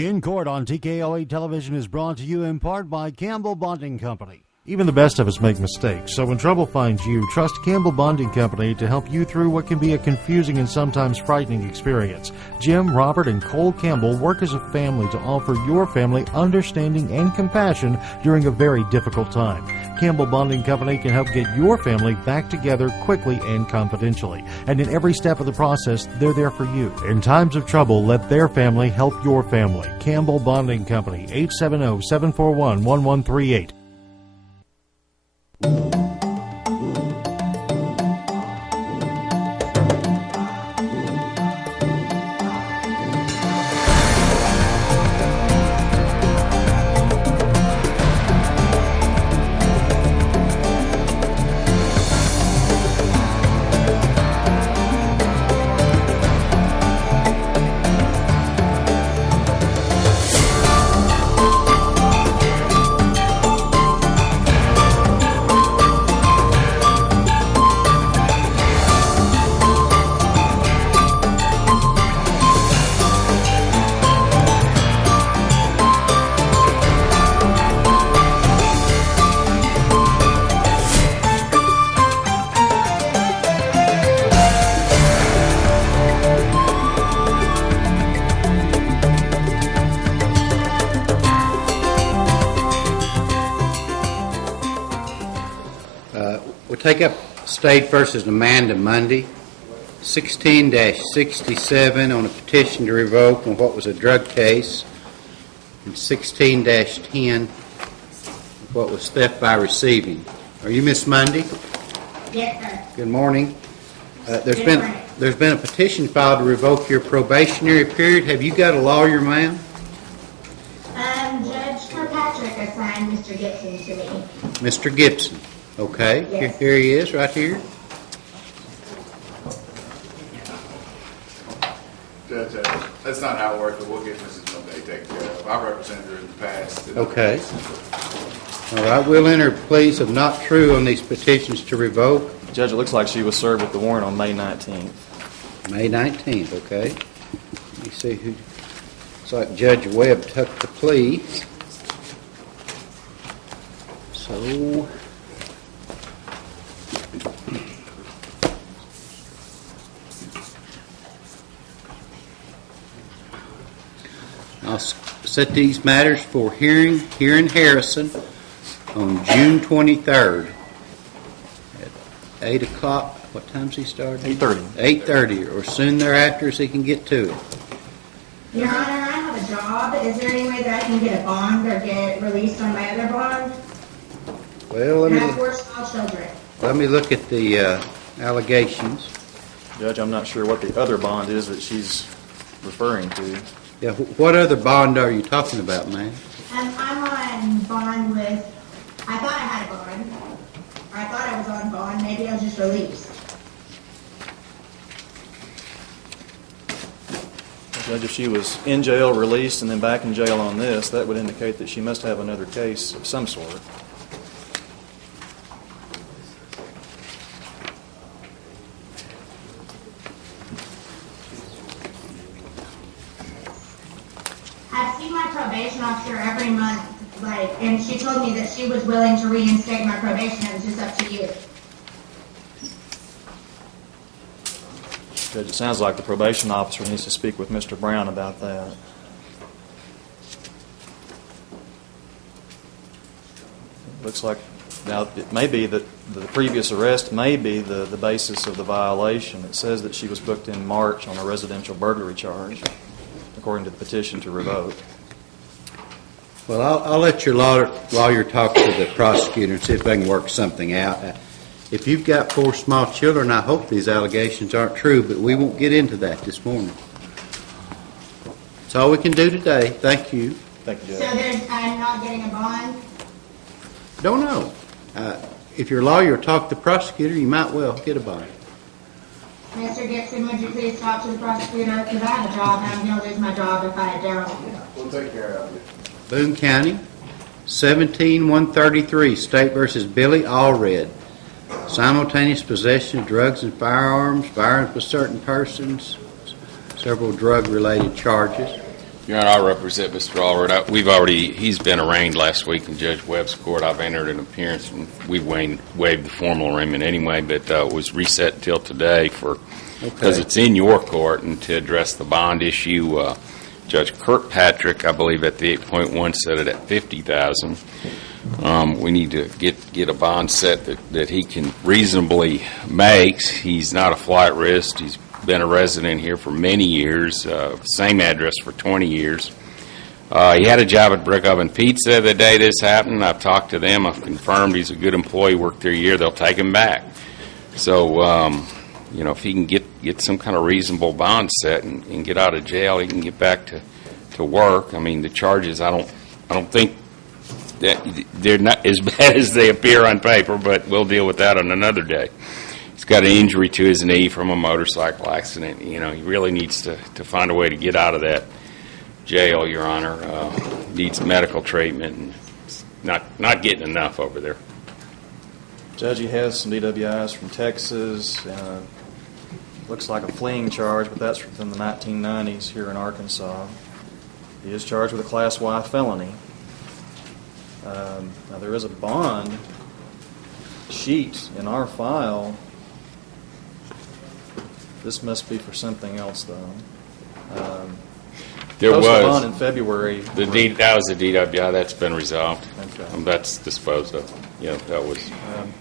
In Court on TKLA Television is brought to you in part by Campbell Bonding Company. Even the best of us make mistakes, so when trouble finds you, trust Campbell Bonding Company to help you through what can be a confusing and sometimes frightening experience. Jim, Robert, and Cole Campbell work as a family to offer your family understanding and compassion during a very difficult time. Campbell Bonding Company can help get your family back together quickly and confidentially. And in every step of the process, they're there for you. In times of trouble, let their family help your family. Campbell Bonding Company, 870-741-1138. We'll take up State versus Amanda Mundy, 16-67 on a petition to revoke on what was a drug case, and 16-10 what was theft by receiving. Are you Miss Mundy? Yes, sir. Good morning. There's been a petition filed to revoke your probationary period. Have you got a lawyer, ma'am? Judge Kirkpatrick assigned Mr. Gibson to me. Mr. Gibson. Okay. Yes. Here he is, right here. Judge, that's not how it works, but we'll get Mrs. Monday taken care of. I've represented her in the past. Okay. All right. We'll enter pleas of not true on these petitions to revoke. Judge, it looks like she was served with the warrant on May 19th. May 19th, okay. Let me see who. Looks like Judge Webb took the plea. So. I'll set these matters for hearing here in Harrison on June 23rd at 8 o'clock. What time's he start? 8:30. 8:30, or soon thereafter as he can get to it. Your Honor, I have a job. Is there any way that I can get a bond or get released on my other bond? Well, I have 4 small children. let me look at the allegations. Judge, I'm not sure what the other bond is that she's referring to. Yeah, what other bond are you talking about, man? I'm on bond with, I thought I had a bond. Or I thought I was on bond. Maybe I was just released. Judge, if she was in jail, released, and then back in jail on this, that would indicate that she must have another case of some sort. I see my probation officer every month, and she told me that she was willing to reinstate my probation. It was just up to you. Judge, it sounds like the probation officer needs to speak with Mr. Brown about that. Looks like now it may be that the previous arrest may be the basis of the violation. It says that she was booked in March on a residential burglary charge, according to the petition to revoke. Well, I'll let your lawyer talk to the prosecutor and see if they can work something out. If you've got 4 small children, I hope these allegations aren't true, but we won't get into that this morning. That's all we can do today. Thank you. Thank you, So Judge. I'm not getting a bond? Don't know. If your lawyer talk to the prosecutor, you might well get a bond. Mr. Gibson, would you please talk to the prosecutor? Because I have a job, and I'm going to lose my job if I don't. We'll take care of it. Boone County, 17-133, State versus Billy Allred. Simultaneous possession of drugs and firearms, violence with certain persons, several drug-related charges. Your Honor, I represent Mr. Allred. He's been arraigned last week in Judge Webb's court. I've entered an appearance, and we waived the formal arraignment anyway, but it was reset until today because it's in your court and to address the bond issue. Judge Kirkpatrick, I believe, at the 8.1 set it at $50,000. We need to get a bond set that he can reasonably make. He's not a flight risk. He's been a resident here for many years, same address for 20 years. He had a job at Brick Oven Pizza the day this happened. I've talked to them. I've confirmed he's a good employee, worked there a year. They'll take him back. So, if he can get some kind of reasonable bond set and get out of jail, he can get back to work. I mean, the charges, I don't think that they're not as bad as they appear on paper, but we'll deal with that on another day. He's got an injury to his knee from a motorcycle accident. He really needs to find a way to get out of that jail, Your Honor. Needs medical treatment, and it's not getting enough over there. Judge, he has some DWIs from Texas. Looks like a fleeing charge, but that's within the 1990s here in Arkansas. He is charged with a Class Y felony. Now, there is a bond sheet in our file. This must be for something else, though. There was a bond in February. That was a DWI. That's been resolved. Okay. That's disposed of. That was.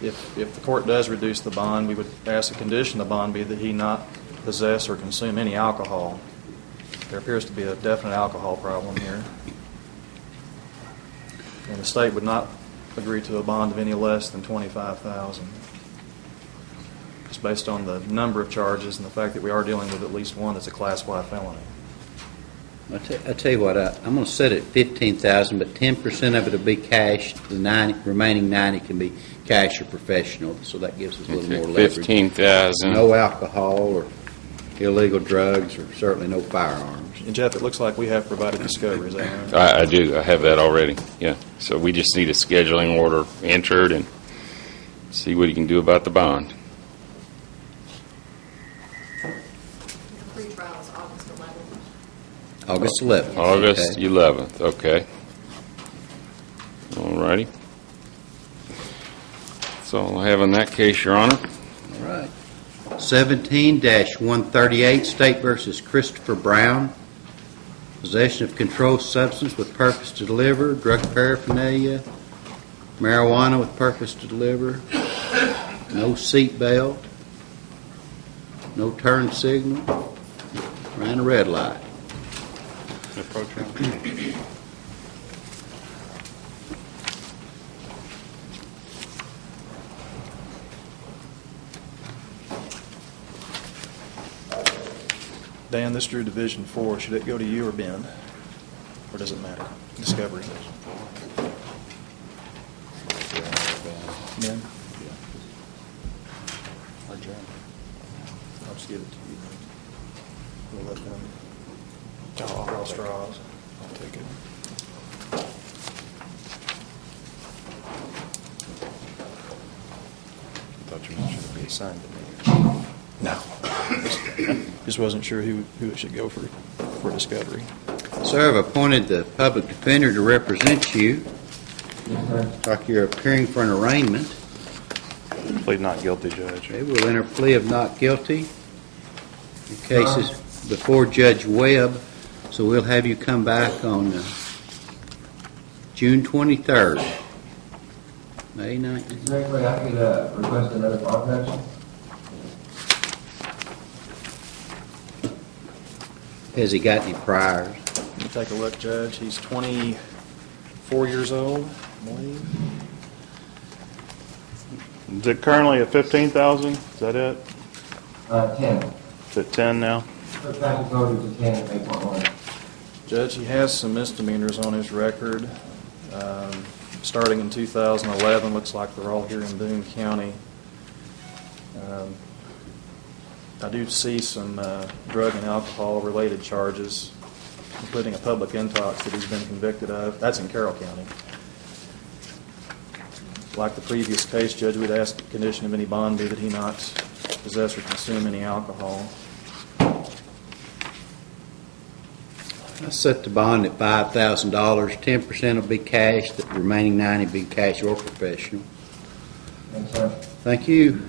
If the court does reduce the bond, we would ask the condition of the bond be that he not possess or consume any alcohol. There appears to be a definite alcohol problem here. And the state would not agree to a bond of any less than $25,000. Just based on the number of charges and the fact that we are dealing with at least one that's a Class Y felony. I tell you what, I'm going to set it at $15,000, but 10% of it will be cash. The remaining 90 can be cash or professional, so that gives us a little more leverage. $15,000. No alcohol or illegal drugs, or certainly no firearms. And Jeff, it looks like we have provided discovery. Is that right? I do. I have that already. Yeah. So we just need a scheduling order entered and see what he can do about the bond. Pre-trial is August 11th. August 11th. August Okay. 11th. Okay. All righty. That's all I have in that case, Your Honor. All right. 17-138, State versus Christopher Brown. Possession of controlled substance with purpose to deliver, drug paraphernalia, marijuana with purpose to deliver, no seat belt, no turn signal, ran a red light. Dan, this drew Division 4. Should it go to you or Ben? Or does it matter? Discovery. Ben? I'll just give it to you. We'll let them draw straws. I'll take it. I thought you mentioned it be assigned to me. No. Just wasn't sure who it should go for discovery. Sir, I've appointed the public defender to represent you. Like you're appearing for an arraignment. Plead not guilty, Judge. Okay, we'll enter a plea of not guilty. The case is before Judge Webb, so we'll have you come back on June 23rd. May 19th. Is there any way I could request another bond action? Has he got any priors? Let me take a look, Judge. He's 24 years old, I believe. Is it currently at 15,000? Is that it? 10. Is it 10 now? The traffic code is a 10 at 8.1. Judge, he has some misdemeanors on his record. Starting in 2011, looks like they're all here in Boone County. I do see some drug and alcohol-related charges, including a public intox that he's been convicted of. That's in Carroll County. Like the previous case, Judge, we'd ask the condition of any bond be that he not possess or consume any alcohol. I set the bond at $5,000. 10% will be cash, the remaining 90 will be cash or professional. Thanks, sir. Thank you.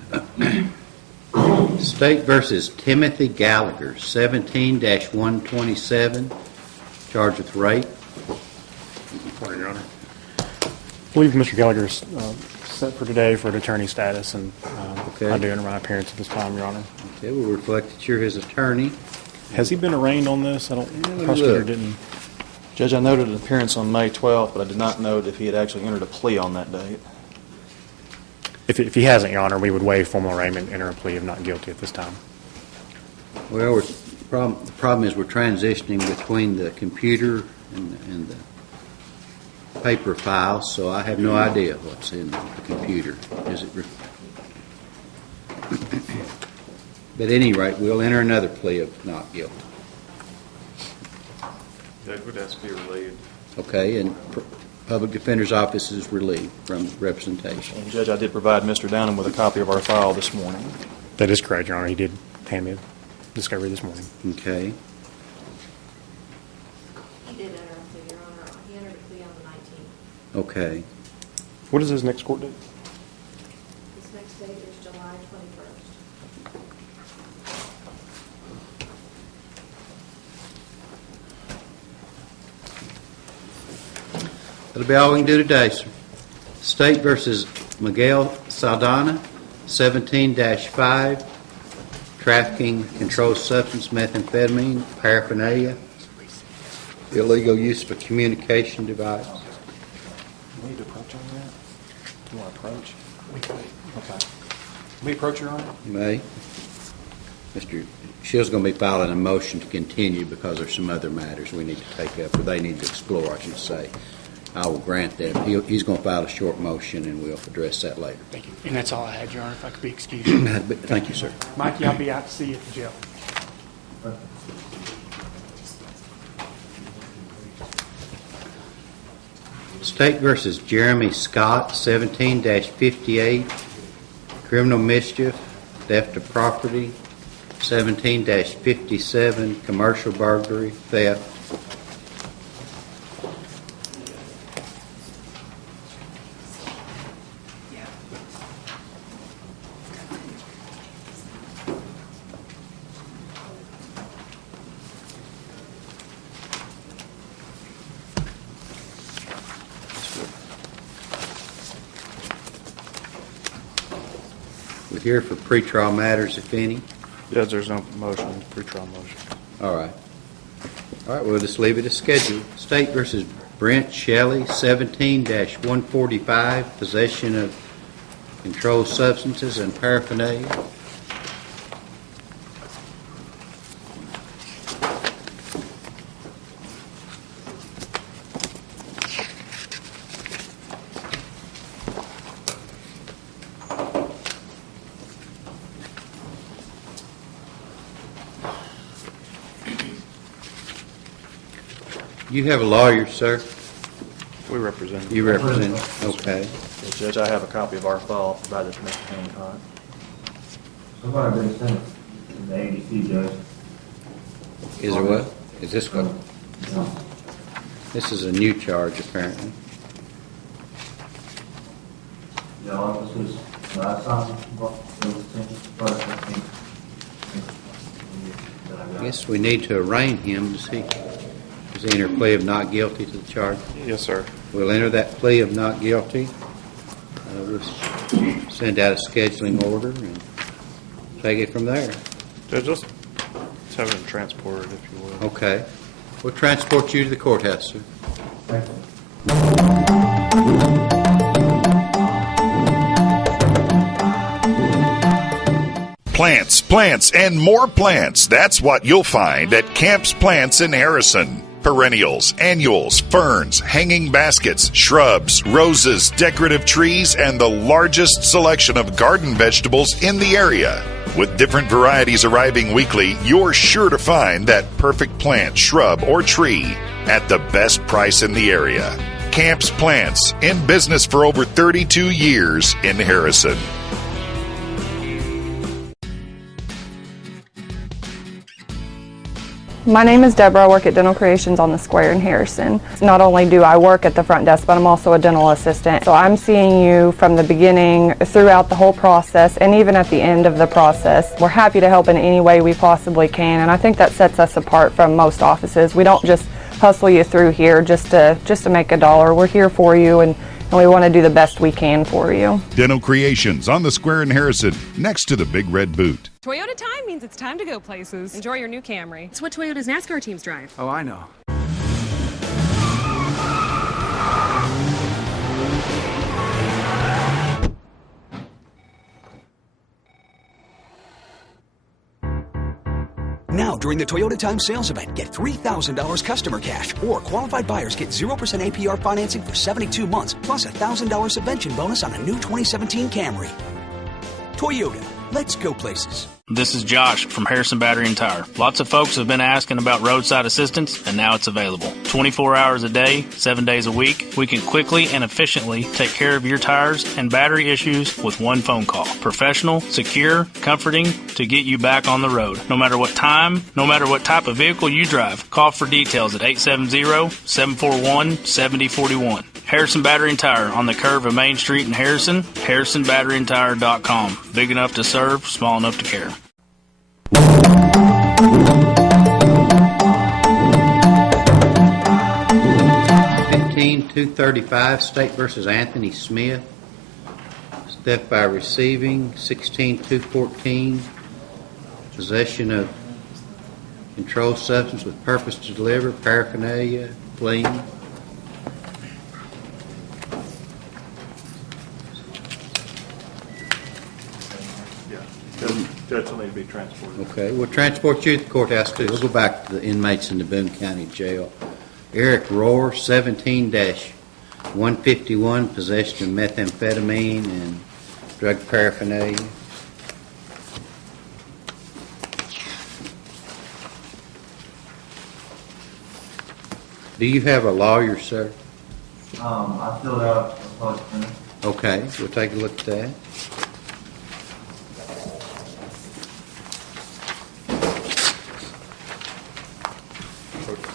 State versus Timothy Gallagher, 17-127, charged with rape. Morning, Your Honor. I believe Mr. Gallagher's set for today for an attorney status, and Okay. I do enter my appearance at this time, Your Honor. Okay, we'll reflect that you're his attorney. Has he been arraigned on this? I don't. let me Prosecutor look. didn't. Judge, I noted an appearance on May 12th, but I did not note if he had actually entered a plea on that date. If he hasn't, Your Honor, we would waive formal arraignment and enter a plea of not guilty at this time. Well, the problem is we're transitioning between the computer and the paper files, so I have no idea what's in the computer. Is it? But at any rate, we'll enter another plea of not guilty. Judge would have to be relieved. Okay, and Public Defender's Office is relieved from representation. And Judge, I did provide Mr. Downham with a copy of our file this morning. That is correct, Your Honor. He did hand me a discovery this morning. Okay. He did enter a plea, Your Honor. He entered a plea on the 19th. Okay. What is his next court date? His next date is July 21st. That'll be all we can do today, sir. State versus Miguel Saldana, 17-5, trafficking controlled substance, methamphetamine, paraphernalia, illegal use of a communication device. Do we need to approach on that? Do you want to approach? Okay. Can we approach, Your Honor? You may. Mr. Shill's going to be filing a motion to continue because there's some other matters we need to take up, or they need to explore, I should say. I will grant that. He's going to file a short motion, and we'll address that later. Thank you. And that's all I had, Your Honor, if I could be excused. Thank you, sir. Mikey, I'll be out to see you at the jail. State versus Jeremy Scott, 17-58, criminal mischief, theft of property, 17-57, commercial burglary, theft. We're here for pretrial matters, if any. Judge, there's no motion, pretrial motion. All right. All right, we'll just leave it as scheduled. State versus Brent Shelley, 17-145, possession of controlled substances and paraphernalia. You have a lawyer, sir? We represent him. You represent, okay. Yes, Judge, I have a copy of our file provided to Mr. Hancock. Somebody better send it to the ABC, Judge. Is there what? Is this what? No. This is a new charge, apparently. The officers, last time, it was sent first, I think. I guess we need to arraign him to see. Does he enter a plea of not guilty to the charge? Yes, sir. We'll enter that plea of not guilty. We'll send out a scheduling order and take it from there. Judge, let's have him transported, if you will. Okay. We'll transport you to the courthouse, sir. Thank you. Plants, plants, and more plants. That's what you'll find at Camp's Plants in Harrison. Perennials, annuals, ferns, hanging baskets, shrubs, roses, decorative trees, and the largest selection of garden vegetables in the area. With different varieties arriving weekly, you're sure to find that perfect plant, shrub, or tree at the best price in the area. Camp's Plants, in business for over 32 years in Harrison. My name is Deborah. I work at Dental Creations on the Square in Harrison. Not only do I work at the front desk, but I'm also a dental assistant. So I'm seeing you from the beginning throughout the whole process and even at the end of the process. We're happy to help in any way we possibly can, and I think that sets us apart from most offices. We don't just hustle you through here just to make a dollar. We're here for you, and we want to do the best we can for you. Dental Creations on the Square in Harrison, next to the Big Red Boot. Toyota time means it's time to go places. Enjoy your new Camry. It's what Toyota's NASCAR teams drive. Oh, I know. Now, during the Toyota Time Sales Event, get $3,000 customer cash, or qualified buyers get 0% APR financing for 72 months, plus a $1,000 subvention bonus on a new 2017 Camry. Toyota, let's go places. This is Josh from Harrison Battery and Tire. Lots of folks have been asking about roadside assistance, and now it's available. 24 hours a day, 7 days a week, we can quickly and efficiently take care of your tires and battery issues with one phone call. Professional, secure, comforting to get you back on the road. No matter what time, no matter what type of vehicle you drive, call for details at 870-741-7041. Harrison Battery and Tire on the curve of Main Street in Harrison, harrisonbatteryandtire.com. Big enough to serve, small enough to care. 235 State versus Anthony Smith. Theft by receiving. 16-214 possession of controlled substance with purpose to deliver, paraphernalia, fleeing. Judge will need to be transported. Okay, we'll transport you to the courthouse too. We'll go back to the inmates in the Boone County Jail. Eric Rohr, 17-151, possession of methamphetamine and drug paraphernalia. Do you have a lawyer, sir? I filled out a public defender. Okay, we'll take a look at that.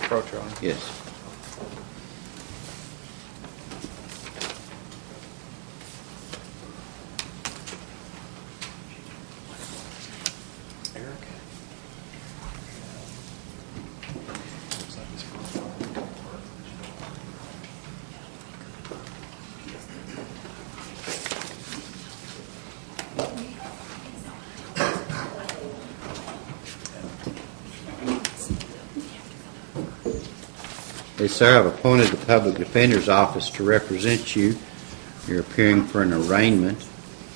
Approach, Your Honor. Yes. Yes, sir, I've appointed the Public Defender's Office to represent you. You're appearing for an arraignment.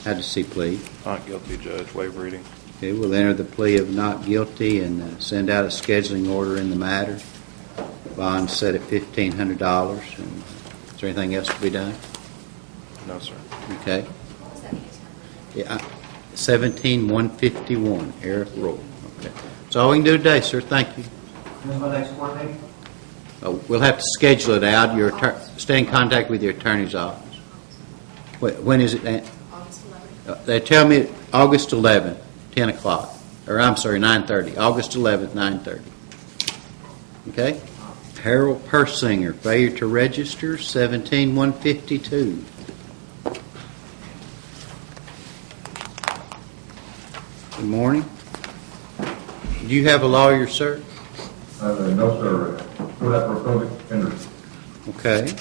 How does he plead? Not guilty, Judge. Waive reading. Okay, we'll enter the plea of not guilty and send out a scheduling order in the matter. Bond set at $1,500. And is there anything else to be done? No, sir. Okay. Yeah, 17-151, Eric Rohr. Okay. That's all we can do today, sir. Thank you. When's my next court date? We'll have to schedule it out. Stay in contact with your attorney's office. When is it? August 11th. They tell me August 11th, 10 o'clock. Or I'm sorry, 9:30. August 11th, 9:30. Okay? Harold Persinger, failure to register, 17-152. Good morning. Do you have a lawyer, sir? No, sir. Go out for a public defender. Okay.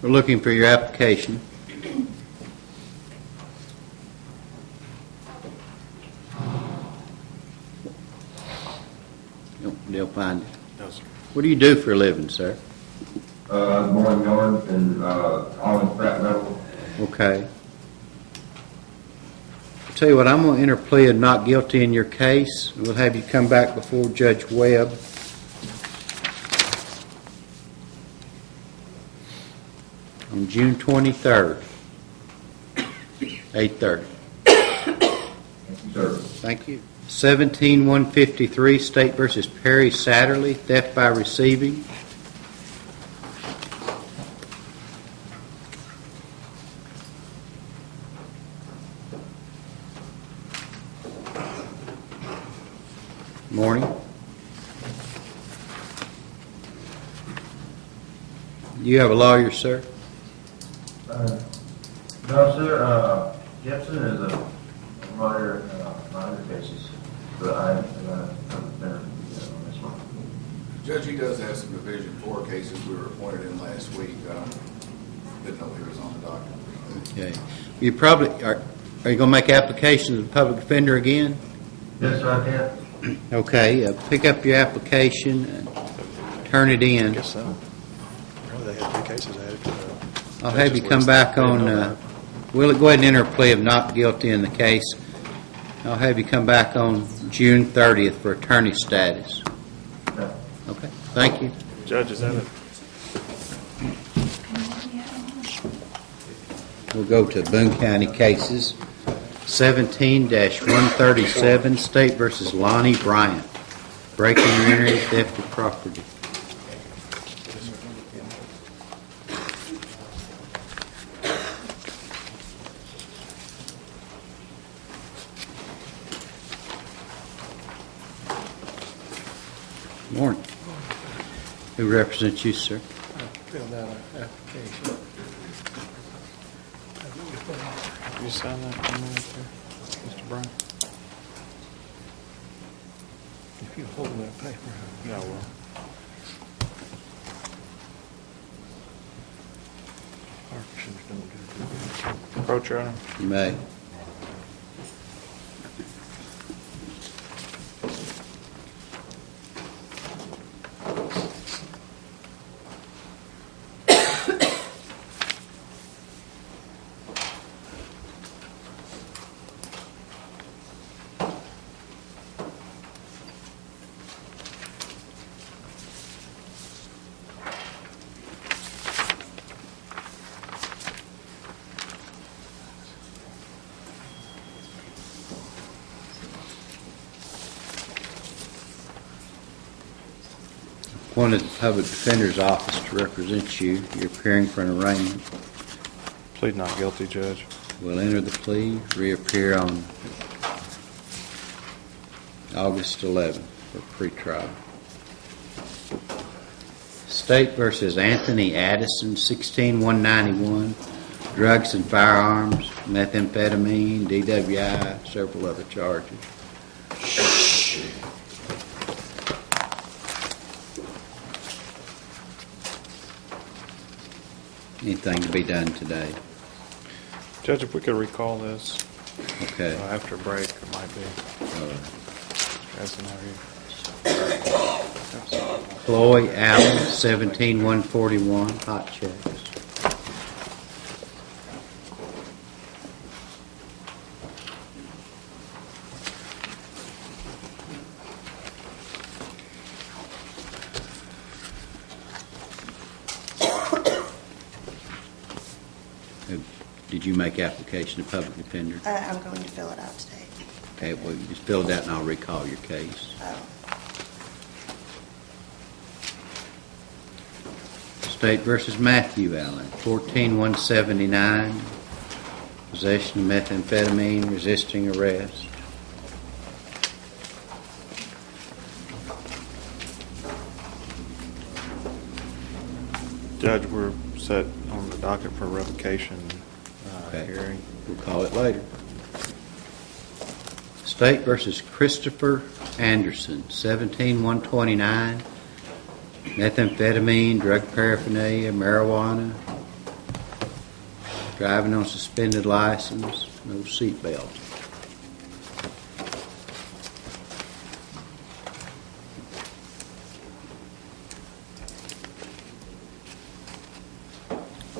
We're looking for your application. They'll find it. No, sir. What do you do for a living, sir? Mowing yards and, hauling scrap metal. Okay. I'll tell you what, I'm going to enter a plea of not guilty in your case. We'll have you come back before Judge Webb. On June 23rd, 8:30. Sir. Thank you. 17153, State versus Perry Satterley, theft by receiving. Morning. You have a lawyer, sir? No, sir, Gibson is a lawyer in other cases, but I've been on this one. Judge, he does have some Division 4 cases we were appointed in last week. Didn't know he was on the docket. Okay. You probably, are you going to make application to the public defender again? Yes, sir, I can. Okay, pick up your application and turn it in. I guess so. Really, they had 2 cases added to the... I'll have you come back on, we'll go ahead and enter a plea of not guilty in the case. I'll have you come back on June 30th for attorney status. Okay, thank you. Judge, is that it? We'll go to Boone County cases. 17-137, State versus Lonnie Bryant. Breaking and entering, theft of property. Morning. Who represents you, sir? Filled out an application. You sign that for me, Mr. Brown? If you hold that paper, yeah, I will. Harkins don't get it. Approach, Your Honor. You may. Appointed the Public Defender's Office to represent you. You're appearing for an arraignment. Plead not guilty, Judge. Will enter the plea, reappear on August 11th for pretrial. State versus Anthony Addison, 16191, drugs and firearms, methamphetamine, DWI, several other charges. Anything to be done today? Judge, if we could recall this Okay. after a break, it might be. Jason, how are you? Chloe Allen, 17141, hot checks. Did you make application to public defender? I'm going to fill it out today. Okay, well, you just fill it out and I'll recall your case. Oh. State versus Matthew Allen, 14179, possession of methamphetamine, resisting arrest. Judge, we're set on the docket for revocation hearing. We'll call it later. State versus Christopher Anderson, 17129, methamphetamine, drug paraphernalia, marijuana, driving on suspended license, no seatbelt.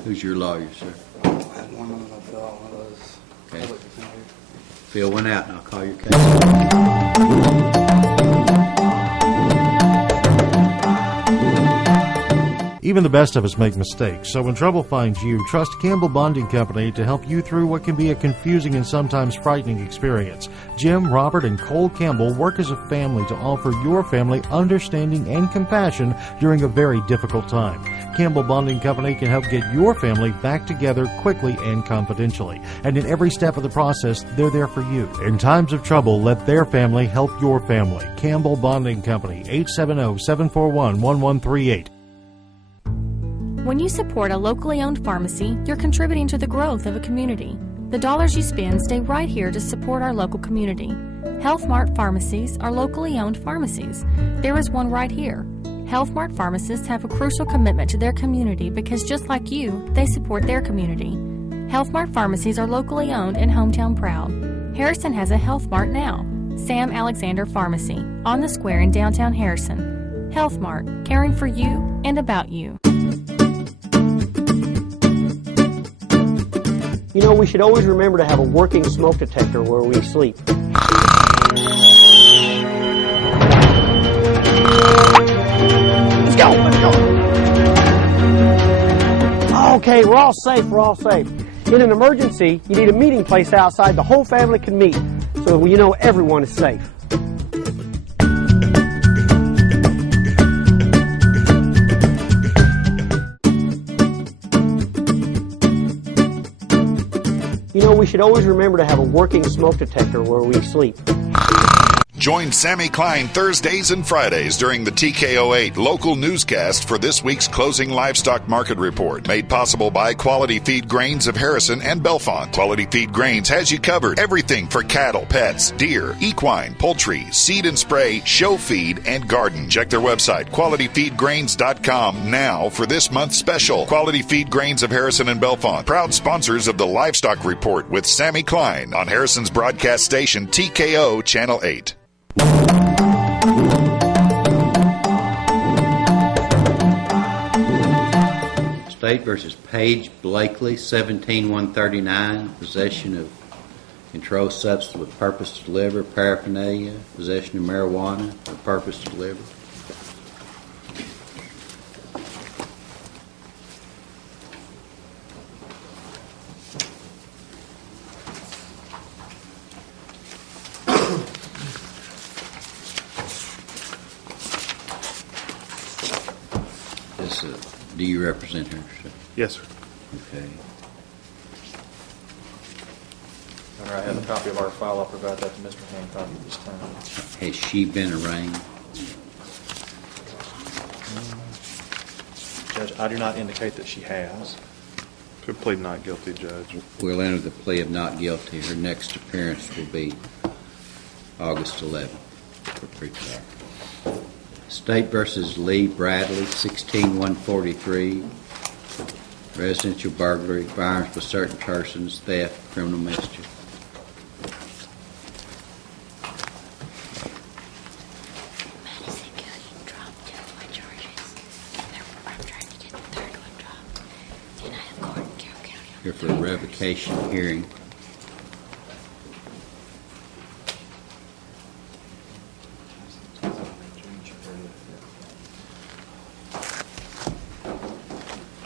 Who's your lawyer, sir? I had one of them fill out one of those. Okay. public defender. Fill one out and I'll call your case. Even the best of us make mistakes, so when trouble finds you, trust Campbell Bonding Company to help you through what can be a confusing and sometimes frightening experience. Jim, Robert, and Cole Campbell work as a family to offer your family understanding and compassion during a very difficult time. Campbell Bonding Company can help get your family back together quickly and confidentially. And in every step of the process, they're there for you. In times of trouble, let their family help your family. Campbell Bonding Company, 870-741-1138. When you support a locally owned pharmacy, you're contributing to the growth of a community. The dollars you spend stay right here to support our local community. Health Mart pharmacies are locally owned pharmacies. There is one right here. Health Mart pharmacists have a crucial commitment to their community because just like you, they support their community. Health Mart pharmacies are locally owned and hometown proud. Harrison has a Health Mart now. Sam Alexander Pharmacy, on the square in downtown Harrison. Health Mart, caring for you and about you. You know, we should always remember to have a working smoke detector where we sleep. Let's go, let's go. Okay, we're all safe, we're all safe. In an emergency, you need a meeting place outside the whole family can meet, so that you know everyone is safe. You know, we should always remember to have a working smoke detector where we sleep. Join Sammy Klein Thursdays and Fridays during the TKO8 local newscast for this week's closing livestock market report. Made possible by Quality Feed Grains of Harrison and Belfont. Quality Feed Grains has you covered. Everything for cattle, pets, deer, equine, poultry, seed and spray, show feed, and garden. Check their website, qualityfeedgrains.com, now for this month's special. Quality Feed Grains of Harrison and Belfont, proud sponsors of the Livestock Report with Sammy Klein on Harrison's broadcast station TKO Channel 8. State versus Page Blakely, 17-139, possession of controlled substance with purpose to deliver, paraphernalia, possession of marijuana with purpose to deliver. Do you represent her, sir? Yes, sir. Okay. All right, I have a copy of our file. I'll provide that to Mr. Hancock at this time. Has she been arraigned? Judge, I do not indicate that she has. Could plead not guilty, Judge. We'll enter the plea of not guilty. Her next appearance will be August 11th for pretrial. State versus Lee Bradley, 16-143, residential burglary, violence with certain persons, theft, criminal mischief. Here for a revocation hearing.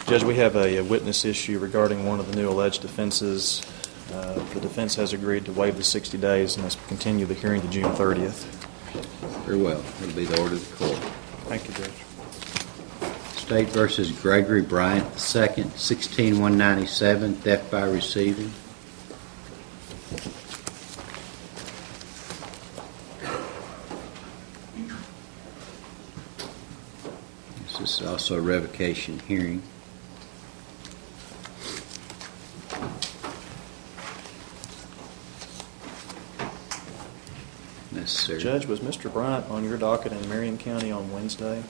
Judge, we have a witness issue regarding one of the new alleged offenses. The defense has agreed to waive the 60 days and has continued the hearing to June 30th. Very well. That'll be the order of the court. Thank you, Judge. State versus Gregory Bryant II, 16-197, theft by receiving. This is also a revocation hearing. Necessary. Judge, was Mr. Bryant on your docket in Marion County on Wednesday?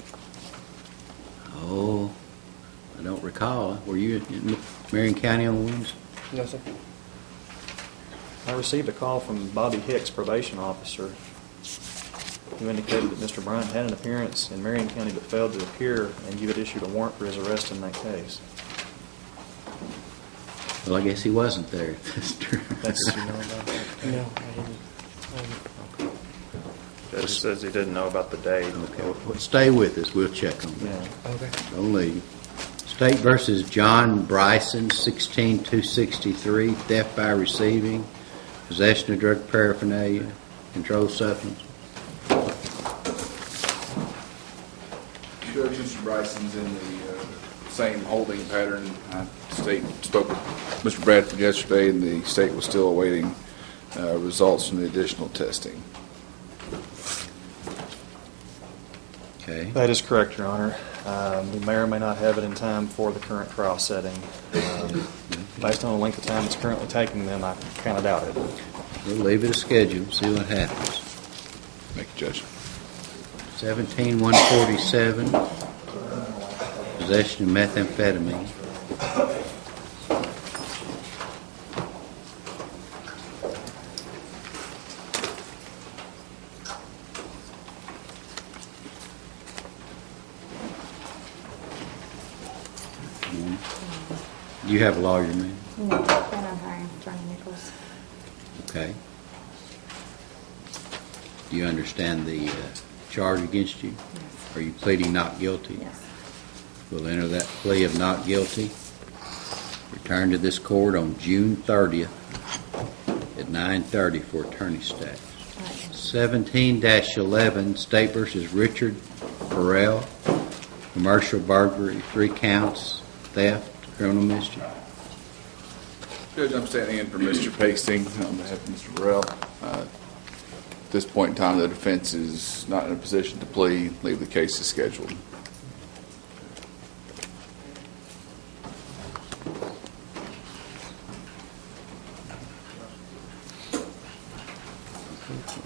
Oh, I don't recall. Were you in Marion County on Wednesday? No, sir. I received a call from Bobby Hicks, probation officer, who indicated that Mr. Bryant had an appearance in Marion County but failed to appear, and you had issued a warrant for his arrest in that case. Well, I guess he wasn't there. That's true. That's what you know about that. No, Judge says he didn't know about the date. Okay, well, stay with us. We'll check on that. Yeah. Okay. Don't leave. State versus John Bryson, 16-263, theft by receiving, possession of drug paraphernalia, controlled substance. Judge, Mr. Bryson's in the same holding pattern. The state spoke with Mr. Bradford yesterday, and the state was still awaiting results from the additional testing. Okay. That is correct, Your Honor. We may or may not have it in time for the current trial setting. Based on the length of time it's currently taking them, I kind of doubt it. We'll leave it a schedule, see what happens. Thank you, Judge. 17-147, possession of methamphetamine. Do you have a lawyer, man? No, then I'm hiring Johnny Nichols. Okay. Do you understand the charge against you? Yes. Are you pleading not guilty? Yes. We'll enter that plea of not guilty. Return to this court on June 30th at 9:30 for attorney status. 17-11, State versus Richard Burrell, commercial burglary, 3 counts, theft, criminal mischief. Judge, I'm standing in for Mr. Pasting on behalf of Mr. Burrell. At this point in time, the defense is not in a position to plead. Leave the case as scheduled.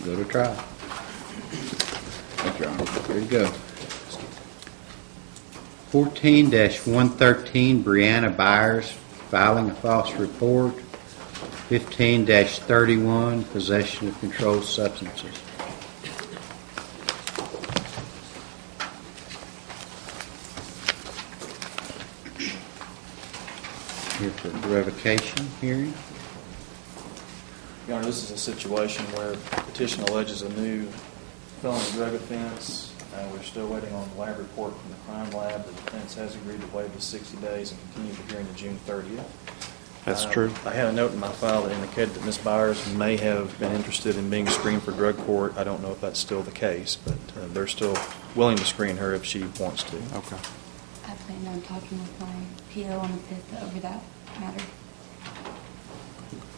Go to trial. Thank you, Your Honor. There you go. 14-113, Brianna Byers, filing a false report. 15-31, possession of controlled substances. Here for the revocation hearing. Your Honor, this is a situation where petition alleges a new felony drug offense. We're still waiting on the lab report from the crime lab. The defense has agreed to waive the 60 days and continue the hearing to June 30th. That's true. I had a note in my file that indicated that Ms. Byers may have been interested in being screened for drug court. I don't know if that's still the case, but they're still willing to screen her if she wants to. Okay. I plan on talking with my PO on the 5th over that matter.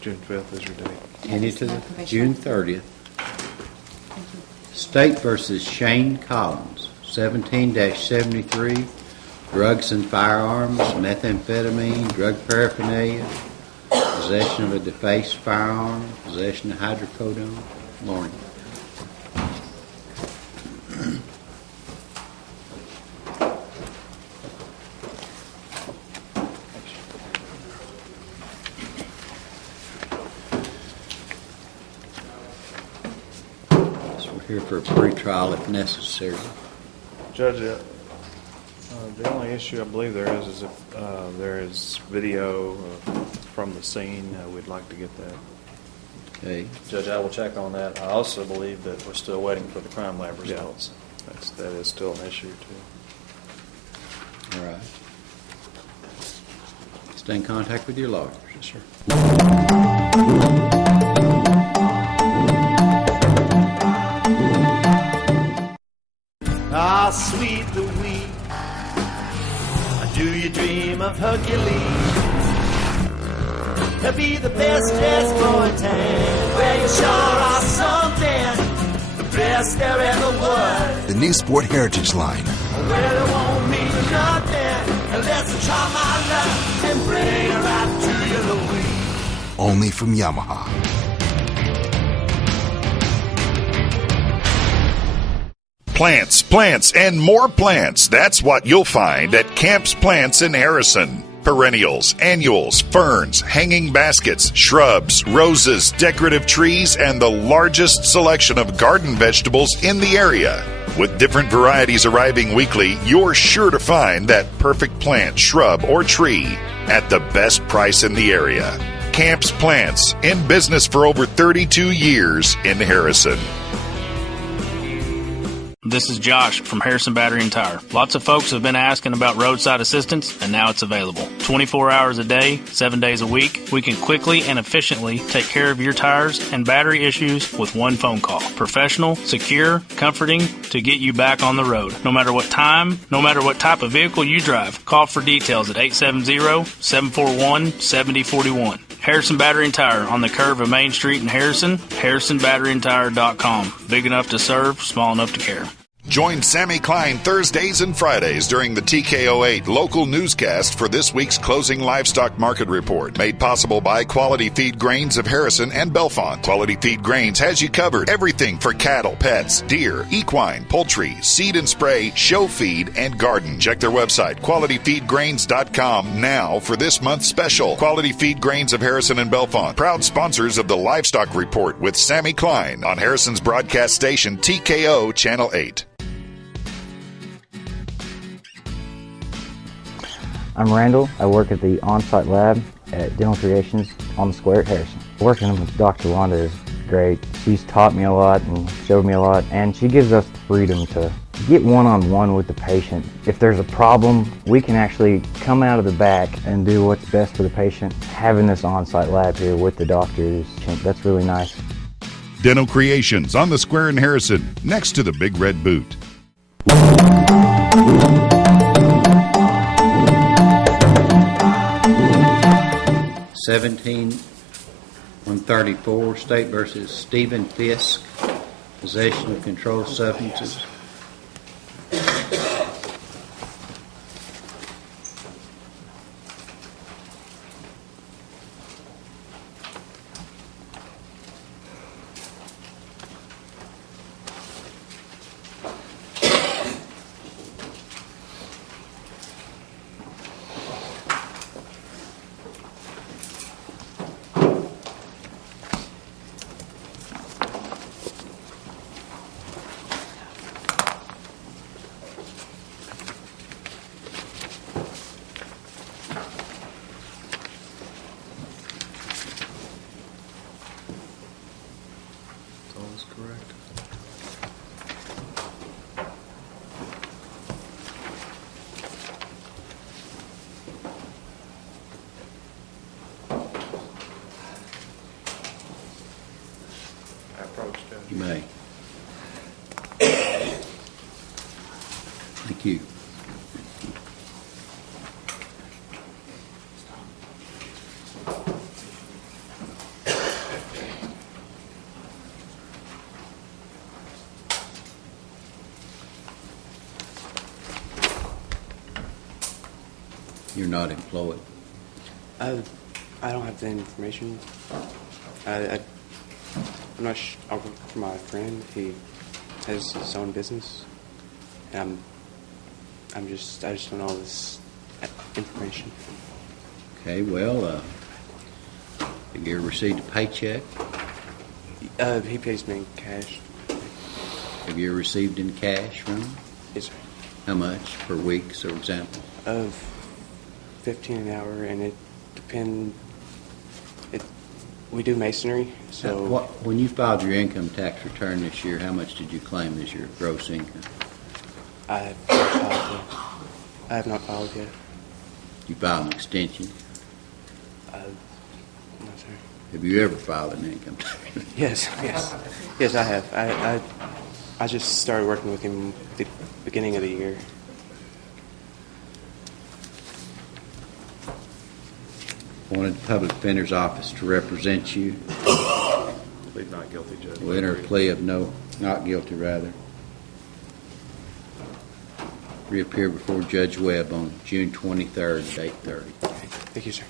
June 5th is your date. Any to the June 30th. State versus Shane Collins, 17-73, drugs and firearms, methamphetamine, drug paraphernalia, possession of a defaced firearm, possession of hydrocodone. Morning. Here for a pre-trial if necessary. Judge, the only issue I believe there is if there is video from the scene, we'd like to get that. Okay. Judge, I will check on that. I also believe that we're still waiting for the crime lab results. Yeah, that is still an issue, too. All right. Stay in contact with your lawyer. Yes, sir. Ah, sweet Louise, do you dream of Hercules? To be the best dressed boy in town, where you sure are something, the best there ever was. The new Sport Heritage line. Well, it won't mean nothing unless I try my luck and bring her out to you, Louise. Only from Yamaha. Plants, plants, and more plants. That's what you'll find at Camp's Plants in Harrison. Perennials, annuals, ferns, hanging baskets, shrubs, roses, decorative trees, and the largest selection of garden vegetables in the area. With different varieties arriving weekly, you're sure to find that perfect plant, shrub, or tree at the best price in the area. Camps Plants, in business for over 32 years in Harrison. This is Josh from Harrison Battery and Tire. Lots of folks have been asking about roadside assistance, and now it's available. 24 hours a day, 7 days a week, we can quickly and efficiently take care of your tires and battery issues with one phone call. Professional, secure, comforting to get you back on the road. No matter what time, no matter what type of vehicle you drive, call for details at 870-741-7041. Harrison Battery and Tire on the curve of Main Street in Harrison, harrisonbatteryandtire.com. Big enough to serve, small enough to care. Join Sammy Klein Thursdays and Fridays during the TKO8 local newscast for this week's closing livestock market report. Made possible by Quality Feed Grains of Harrison and Bellefonte. Quality Feed Grains has you covered. Everything for cattle, pets, deer, equine, poultry, seed and spray, show feed, and garden. Check their website, qualityfeedgrains.com, now for this month's special. Quality Feed Grains of Harrison and Bellefonte, proud sponsors of the Livestock Report with Sammy Klein on Harrison's broadcast station TKO Channel 8. I'm Randall. I work at the on-site lab at Dental Creations on the square at Harrison. Working with Dr. Wanda is great. She's taught me a lot and showed me a lot, and she gives us the freedom to get one-on-one with the patient. If there's a problem, we can actually come out of the back and do what's best for the patient. Having this on-site lab here with the doctors, that's really nice. Dental Creations on the square in Harrison, next to the Big Red Boot. 17-134, State versus Stephen Fisk, possession of controlled substances. You may. Thank you. You're not employed. I don't have the information. I'm not sure. I work for my friend. He has his own business, and I just don't know all this information. Okay, well, have you ever received a paycheck? He pays me in cash. Have you ever received in cash from him? Yes, sir. How much per week, for example? Of $15 an hour, and it depends. We do masonry, so. When you filed your income tax return this year, how much did you claim as your gross income? I have not filed yet. You filed an extension? No, sir. Have you ever filed an income tax? Yes, I have. I just started working with him at the beginning of the year. Wanted the public defender's office to represent you. Plead not guilty, Judge. Will enter a plea of not guilty, rather. Reappear before Judge Webb on June 23rd at 8:30. Thank you, sir.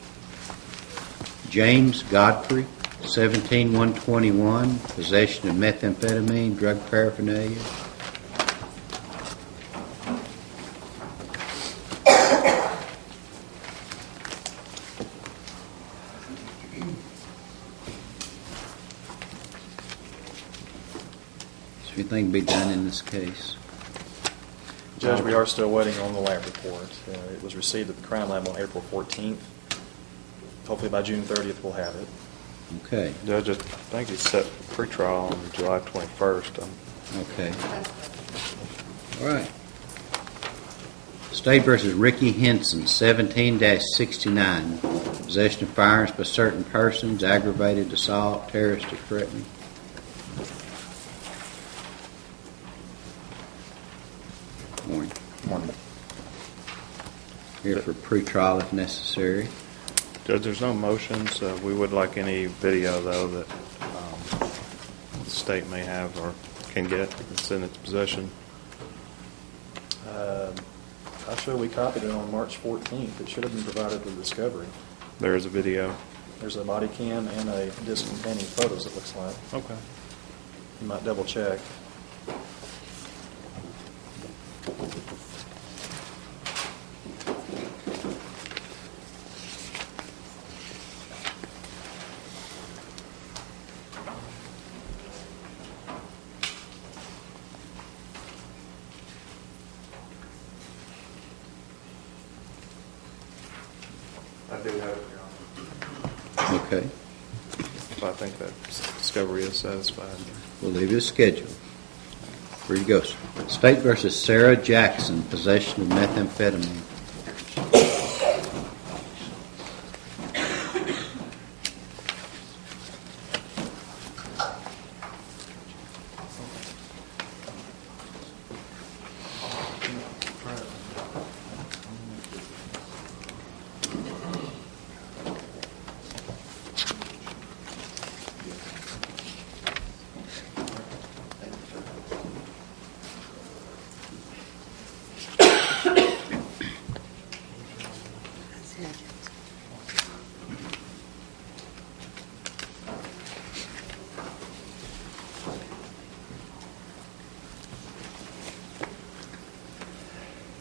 James Godfrey, 17-121, possession of methamphetamine, drug paraphernalia. Is there anything to be done in this case? Judge, we are still waiting on the lab report. It was received at the crime lab on April 14th. Hopefully by June 30th we'll have it. Okay. Judge, I think he's set for pretrial on July 21st. Okay. All right. State versus Ricky Henson, 17-69. Possession of firearms by certain persons, aggravated assault, terroristic threatening. Morning. Morning. Here for pretrial if necessary. Judge, there's no motions. We would like any video, though, that the state may have or can get that's in its possession. I show we copied it on March 14th. It should have been provided with discovery. There is a video. There's a body cam and a disc containing photos, it looks like. Okay. You might double check. I do have it, Your Honor. Okay. I think that discovery is satisfied. We'll leave it as scheduled. Where you go, sir. State versus Sarah Jackson, possession of methamphetamine.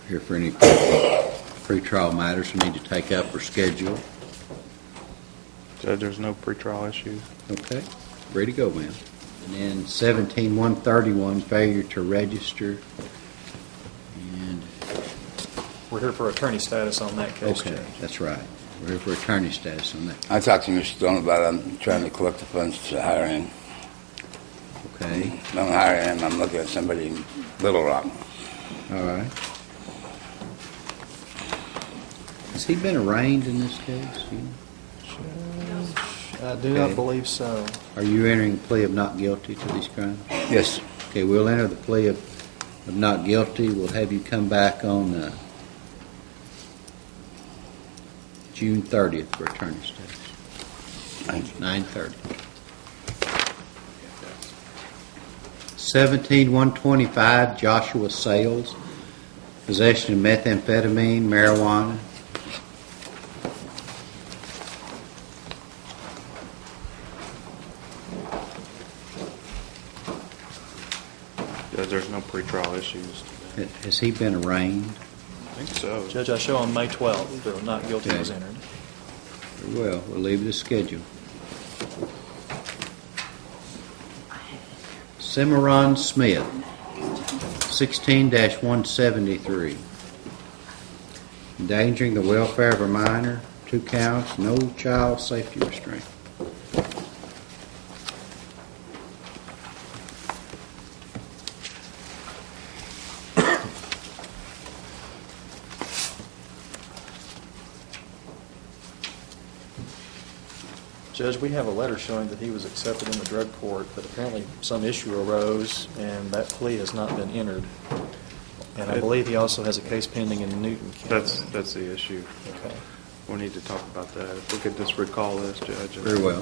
Here for any pretrial matters we need to take up or schedule. Judge, there's no pretrial issues. Okay, ready to go, ma'am. And then 17-131, failure to register. And We're here for attorney status on that case, okay, Judge. that's right. We're here for attorney status on that. I talked to Mr. Stone about it. I'm trying to collect the funds to hire him. Okay. I don't hire him. I'm looking at somebody in Little Rock. All right. Has he been arraigned in this case? I do not believe so. Are you entering a plea of not guilty to these crimes? Yes. Okay, we'll enter the plea of not guilty. We'll have you come back on June 30th for attorney status. 9:30. 17-125, Joshua Sales, possession of methamphetamine, marijuana. Judge, there's no pretrial issues. Has he been arraigned? I think so. Judge, I show on May 12th that not guilty was entered. Very well. We'll leave it as scheduled. Cimarron Smith, 16-173. Endangering the welfare of a minor, 2 counts, no child safety restraint. Judge, we have a letter showing that he was accepted in the drug court, but apparently some issue arose, and that plea has not been entered. And I believe he also has a case pending in Newton County. That's the issue. Okay. We need to talk about that. If we could just recall this, Judge. Very well.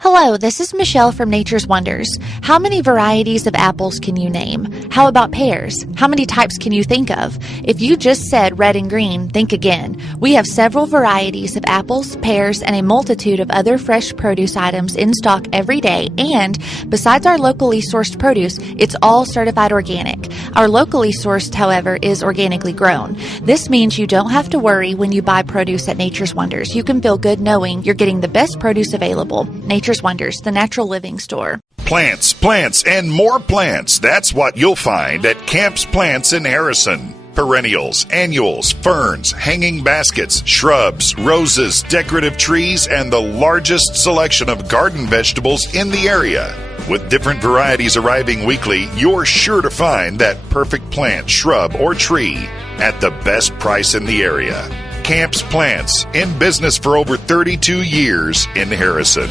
Hello, this is Michelle from Nature's Wonders. How many varieties of apples can you name? How about pears? How many types can you think of? If you just said red and green, think again. We have several varieties of apples, pears, and a multitude of other fresh produce items in stock every day, and besides our locally sourced produce, it's all certified organic. Our locally sourced, however, is organically grown. This means you don't have to worry when you buy produce at Nature's Wonders. You can feel good knowing you're getting the best produce available. Nature's Wonders, the natural living store. Plants, plants, and more plants. That's what you'll find at Camp's Plants in Harrison. Perennials, annuals, ferns, hanging baskets, shrubs, roses, decorative trees, and the largest selection of garden vegetables in the area. With different varieties arriving weekly, you're sure to find that perfect plant, shrub, or tree at the best price in the area. Camp's Plants, in business for over 32 years in Harrison.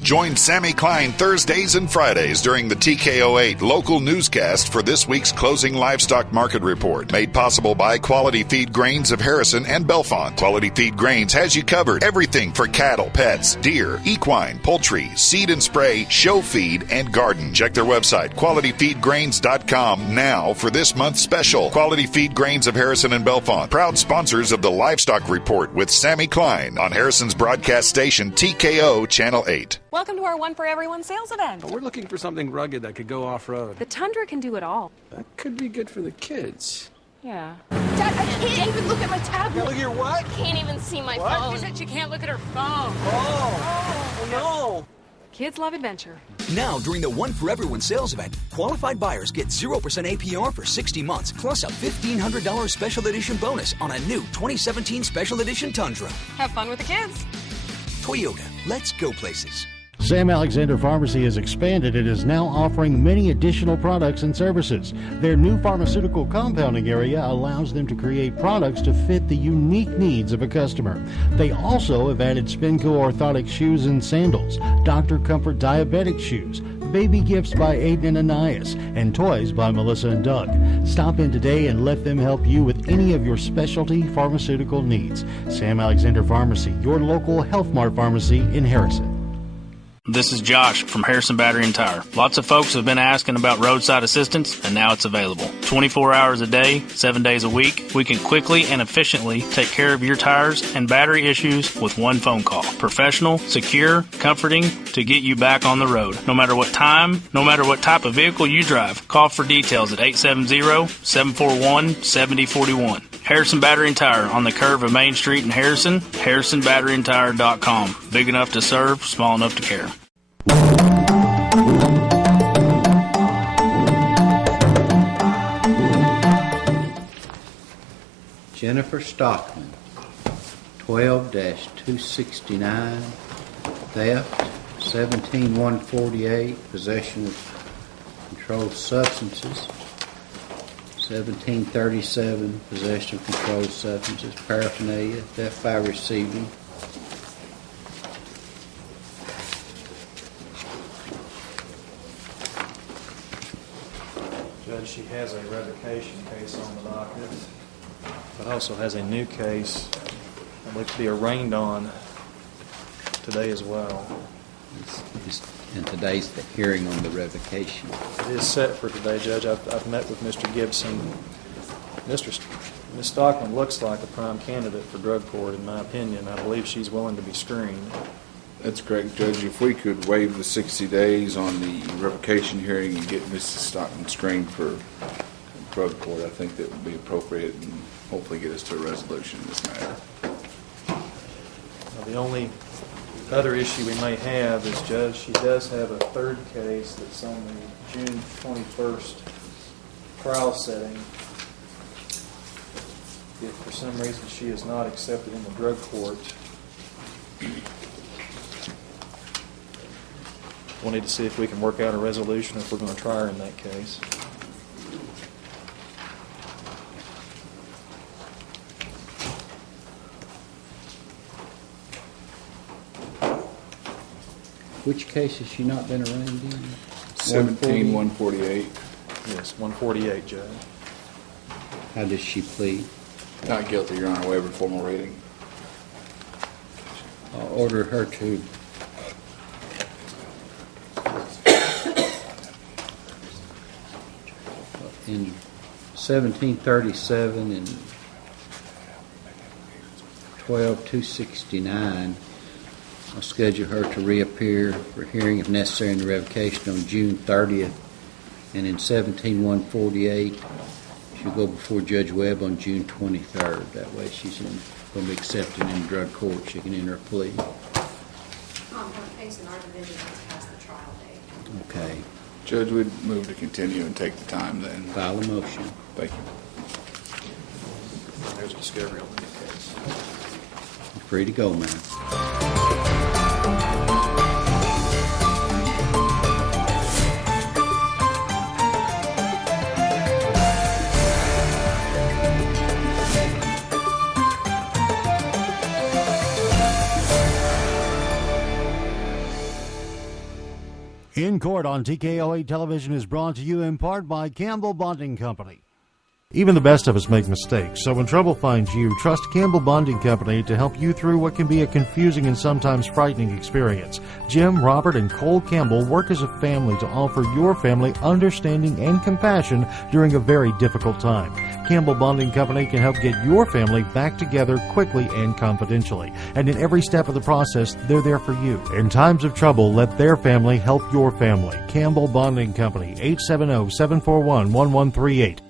Join Sammy Klein Thursdays and Fridays during the TKO8 local newscast for this week's closing livestock market report. Made possible by Quality Feed Grains of Harrison and Bellefonte. Quality Feed Grains has you covered. Everything for cattle, pets, deer, equine, poultry, seed and spray, show feed, and garden. Check their website, qualityfeedgrains.com, now for this month's special. Quality Feed Grains of Harrison and Bellefonte, proud sponsors of the Livestock Report with Sammy Klein on Harrison's broadcast station TKO Channel 8. Welcome to our One for Everyone sales event. We're looking for something rugged that could go off-road. The Tundra can do it all. That could be good for the kids. Yeah. Dad, I can't even look at my tablet. Look at your what? I can't even see my What? phone. She said she can't look at her phone. Oh, no. Kids love adventure. Now, during the One for Everyone sales event, qualified buyers get 0% APR for 60 months, plus a $1,500 special edition bonus on a new 2017 special edition Tundra. Have fun with the kids. Toyota, let's go places. Sam Alexander Pharmacy has expanded and is now offering many additional products and services. Their new pharmaceutical compounding area allows them to create products to fit the unique needs of a customer. They also have added Spinco orthotic shoes and sandals, Dr. Comfort diabetic shoes, baby gifts by Aiden and Anais, and toys by Melissa and Doug. Stop in today and let them help you with any of your specialty pharmaceutical needs. Sam Alexander Pharmacy, your local Health Mart pharmacy in Harrison. This is Josh from Harrison Battery and Tire. Lots of folks have been asking about roadside assistance, and now it's available. 24 hours a day, 7 days a week, we can quickly and efficiently take care of your tires and battery issues with one phone call. Professional, secure, comforting to get you back on the road. No matter what time, no matter what type of vehicle you drive, call for details at 870-741-7041. Harrison Battery and Tire on the curve of Main Street in Harrison, harrisonbatteryandtire.com. Big enough to serve, small enough to care. Jennifer Stockman, 12-269, theft, 17-148, possession of controlled substances, 1737, possession of controlled substances, paraphernalia, theft by receiving. Judge, she has a revocation case on the docket, but also has a new case that looks to be arraigned on today as well. And today's the hearing on the revocation. It is set for today, Judge. I've met with Mr. Gibson. Ms. Stockman looks like a prime candidate for drug court, in my opinion. I believe she's willing to be screened. That's correct, Judge. If we could waive the 60 days on the revocation hearing and get Mrs. Stockman screened for drug court, I think that would be appropriate and hopefully get us to a resolution in this matter. The only other issue we may have is, Judge, she does have a third case that's on the June 21st trial setting. If for some reason she is not accepted in the drug court, we'll need to see if we can work out a resolution if we're going to try her in that case. Which case has she not been arraigned in? 17-148. Yes, 148, Judge. How does she plead? Not guilty, Your Honor. Waiver formal reading. I'll order her to in 1737 and 12-269. I'll schedule her to reappear for hearing if necessary in the revocation on June 30th. And in 17-148, she'll go before Judge Webb on June 23rd. That way she's going to be accepted in drug court. She can enter a plea. case in our division, it's past the trial date. Okay. Judge, we'd move to continue and take the time then. File a motion. Thank you. There's discovery on the case. You're free to go, man. In Court on TKO8 Television is brought to you in part by Campbell Bonding Company. Even the best of us make mistakes, so when trouble finds you, trust Campbell Bonding Company to help you through what can be a confusing and sometimes frightening experience. Jim, Robert, and Cole Campbell work as a family to offer your family understanding and compassion during a very difficult time. Campbell Bonding Company can help get your family back together quickly and confidentially. And in every step of the process, they're there for you. In times of trouble, let their family help your family. Campbell Bonding Company, 870-741-1138.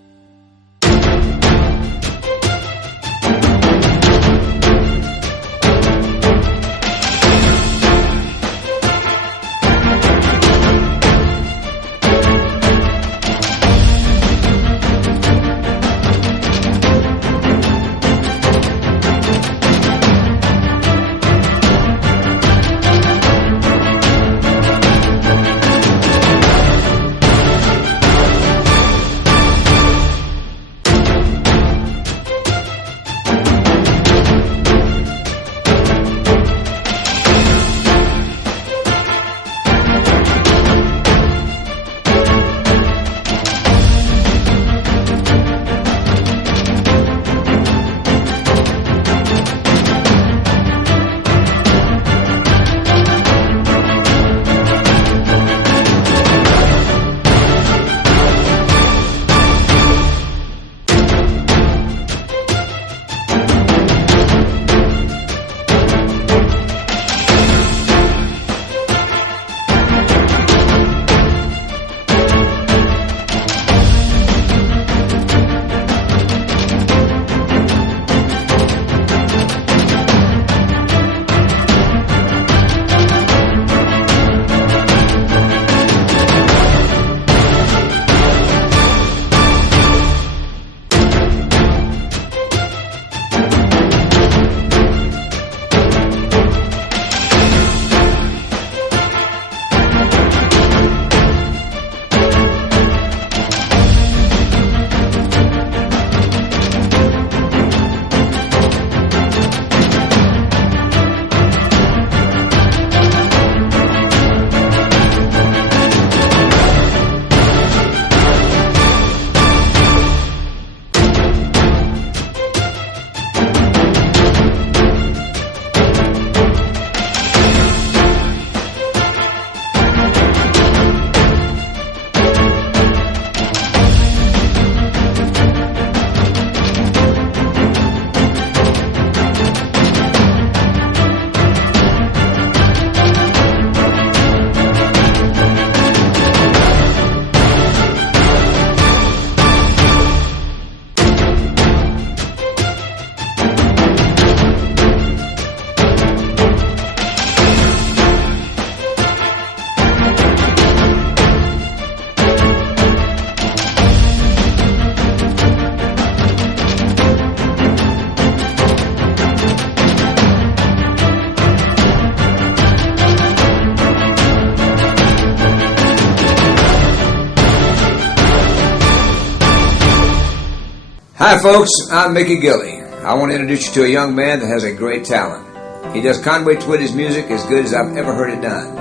Hi folks, I'm Mickey Gilly. I want to introduce you to a young man that has a great talent. He does Conway Twitty's music as good as I've ever heard it done.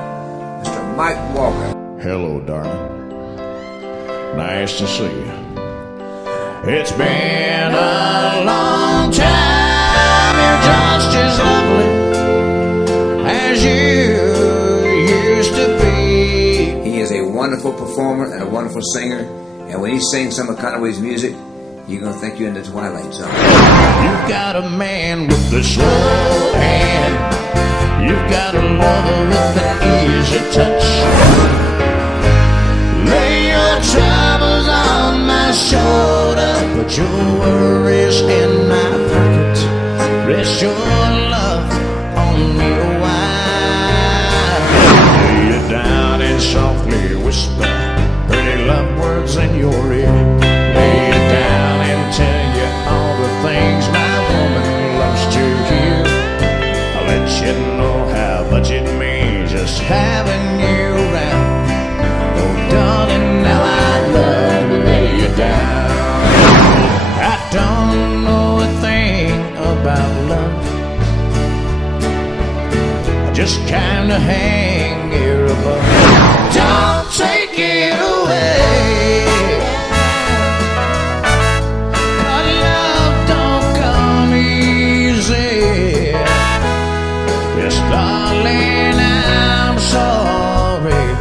Mr. Mike Walker. Hello, darling. Nice to see you. It's been a long time. You're just as lovely as you used to be. He is a wonderful performer and a wonderful singer. And when he sings some of Conway's music, you're going to think you're in the Twilight Zone. You've got a man with the slow hand. You've got a lover with an easy touch. Lay your troubles on my shoulder, put your worries in my pocket. Rest your love on me a while. but it means just having you around. Oh, darling, now I'd love to lay you down. I don't know a thing about love. I just kinda hang here above. Don't take it away. Love don't come easy. Yes, darling, I'm sorry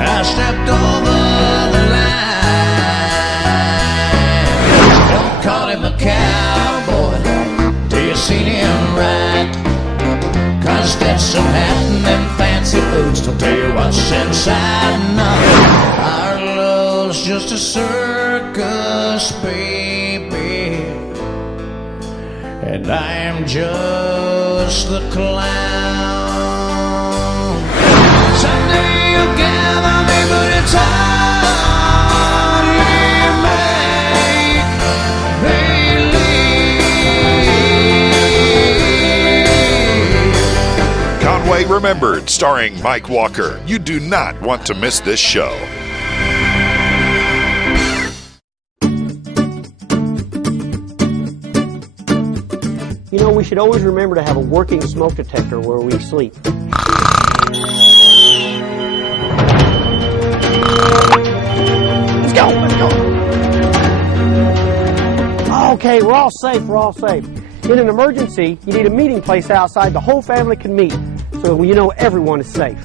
I stepped over the line. Don't call him a cowboy till you seen him right. 'Cause Stetson hat and them fancy boots don't tell you what's inside. No, our love's just a circus, baby, and I am just the clown. Someday you'll gather me, but it's hard to make believe. Conway Remembered, starring Mike Walker. You do not want to miss this show. You know, we should always remember to have a working smoke detector where we sleep. Let's go, let's go. Okay, we're all safe, we're all safe. In an emergency, you need a meeting place outside the whole family can meet, so you know everyone is safe.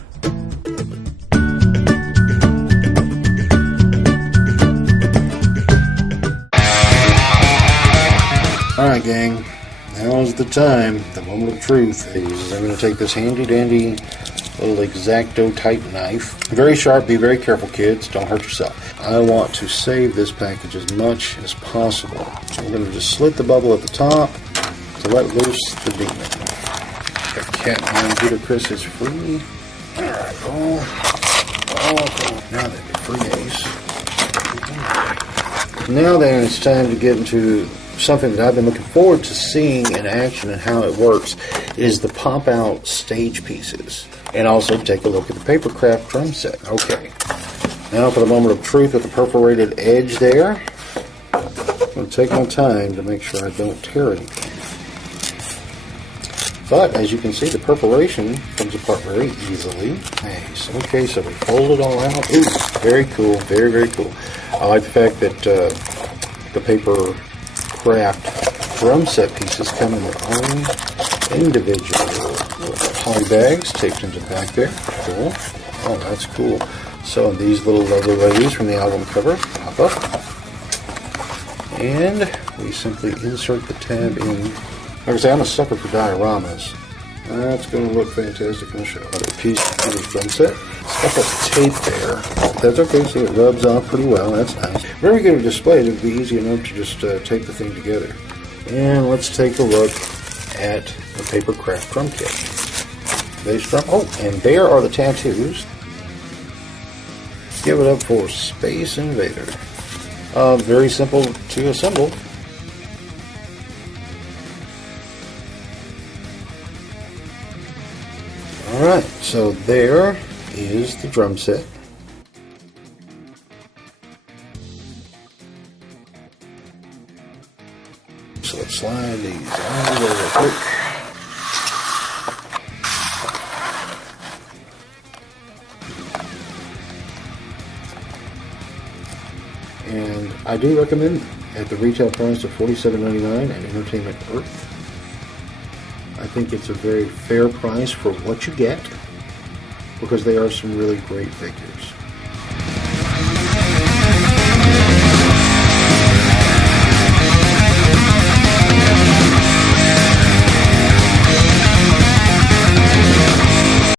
Alright, gang. Now's the time, the moment of truth. I'm going to take this handy-dandy little X-Acto type knife. Very sharp, be very careful, kids. Don't hurt yourself. I want to save this package as much as possible. I'm going to just slit the bubble at the top to let loose the demon. Got Catman Peter Chris is free. Alright, oh. Now then, free ace. Now then, it's time to get into something that I've been looking forward to seeing in action and how it works is the pop-out stage pieces. And also take a look at the Papercraft drum set. Okay. Now for the moment of truth with the perforated edge there. I'm going to take my time to make sure I don't tear anything. But as you can see, the perforation comes apart very easily. Nice. Okay, so we fold it all out. Ooh, very cool. Very, very cool. I like the fact that the Papercraft drum set pieces come in their own individual poly bags taped into the back there. Cool. Oh, that's cool. So these little lovely ladies from the album cover pop up. And we simply insert the tab in. Like I say, I'm a sucker for dioramas. That's going to look fantastic in the show. Another piece of the drum set. It's got that tape there. That's okay, see it rubs off pretty well. That's nice. Very good at displays. It would be easy enough to just tape the thing together. And let's take a look at the Papercraft drum kit. Bass drum. Oh, and there are the tattoos. Give it up for Space Invader. Very simple to assemble. Alright, so there is the drum set. So let's slide these out real quick. And I do recommend at the retail price of $47.99 at Entertainment Earth. I think it's a very fair price for what you get because they are some really great figures.